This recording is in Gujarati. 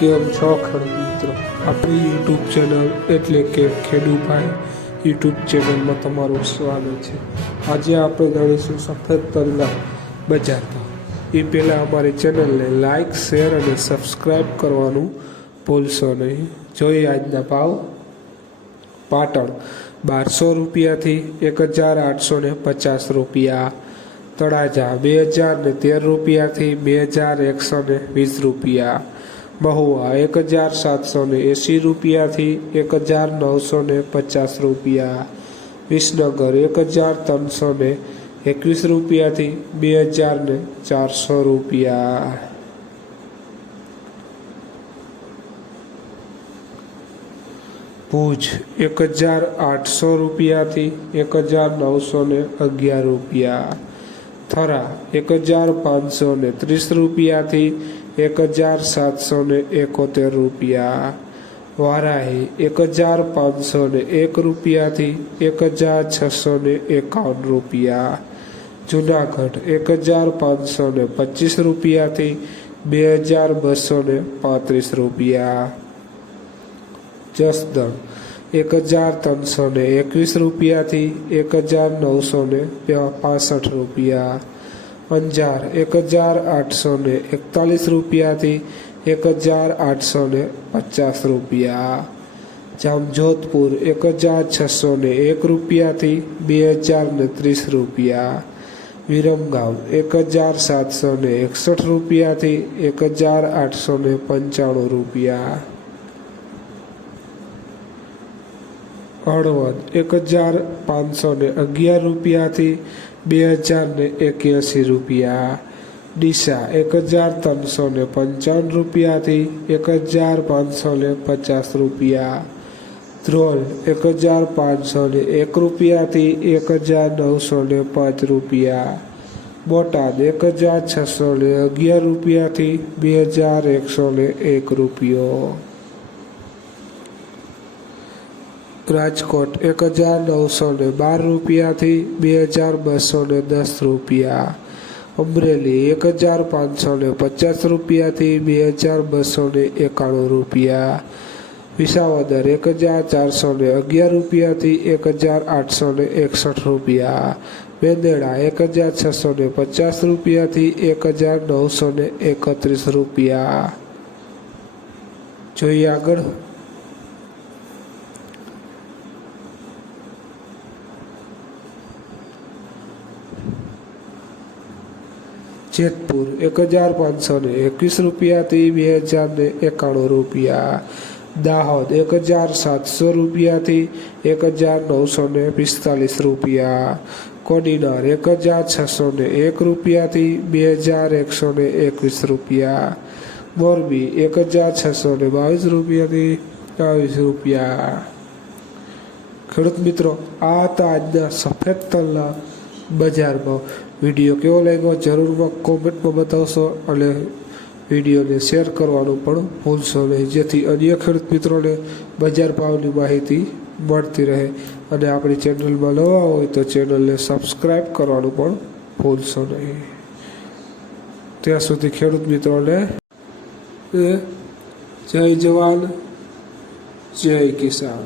કેમ છો ખેડૂત મિત્રો? આપણી યુટ્યુબ ચેનલ એટલે કે ખેડૂભાઈ યુટ્યુબ ચેનલમાં તમારું સ્વાગત છે. આજે આપણે જાણીશું સફેદ તલના બજાર ભાવ. એ પહેલાં અમારી ચેનલને લાઇક, શેર અને સબસ્ક્રાઈબ કરવાનું ભૂલશો નહીં. જોઈએ આજના ભાવ. પાટણ 1200 રૂપિયાથી 1850 રૂપિયા. તળાજા 2013 રૂપિયાથી 2120 રૂપિયા. મહુવા 1780 રૂપિયાથી 1950 રૂપિયા. વિસનગર 1321 રૂપિયાથી 2400 રૂપિયા. ભુજ 1800 રૂપિયાથી 1911 રૂપિયા. થરા 1530 રૂપિયાથી 1771 રૂપિયા. વારાહી 1501 રૂપિયાથી 1651 રૂપિયા. જુનાગઢ 1525 રૂપિયાથી 2235 રૂપિયા. જસદણ 1321 રૂપિયાથી 1965 રૂપિયા. અંજાર 1841 રૂપિયાથી 1850 રૂપિયા. જામજોધપુર 1601 રૂપિયાથી 2030 રૂપિયા. વિરમગામ 1761 રૂપિયાથી 1895 રૂપિયા. હળવદ 1511 રૂપિયાથી 2081 રૂપિયા. ડીસા 1355 રૂપિયાથી 1550 રૂપિયા. ધ્રોલ 1501 રૂપિયાથી 1905 રૂપિયા. બોટાદ 1611 રૂપિયાથી 2101 રૂપિયો. રાજકોટ 1912 રૂપિયાથી 2210 રૂપિયા. અમરેલી 1550 રૂપિયાથી 2291 રૂપિયા. વિસાવદર 1411 રૂપિયાથી 1861 રૂપિયા. મેંદરડા 1650 રૂપિયાથી 1931 રૂપિયા. જોઈએ આગળ. જેતપુર 1521 રૂપિયાથી 2091 રૂપિયા. દાહોદ 1700 રૂપિયાથી 1945 રૂપિયા. કોડીનાર 1601 રૂપિયાથી 2121 રૂપિયા. મોરબી 1622 રૂપિયાથી 22 રૂપિયા. ખેડૂત મિત્રો, આ હતા આજના સફેદ તલના બજાર ભાવ. વિડીયો કેવો લાગ્યો જરૂરમાં કોમેન્ટમાં બતાવશો અને વિડીયોને શેર કરવાનું પણ ભૂલશો નહીં, જેથી અન્ય ખેડૂત મિત્રોને બજાર ભાવની માહિતી મળતી રહે. અને આપણી ચેનલમાં નવા હોય તો ચેનલને સબસ્ક્રાઈબ કરવાનું પણ ભૂલશો નહીં. ત્યાં સુધી ખેડૂત મિત્રોને જય જવાન જય કિસાન.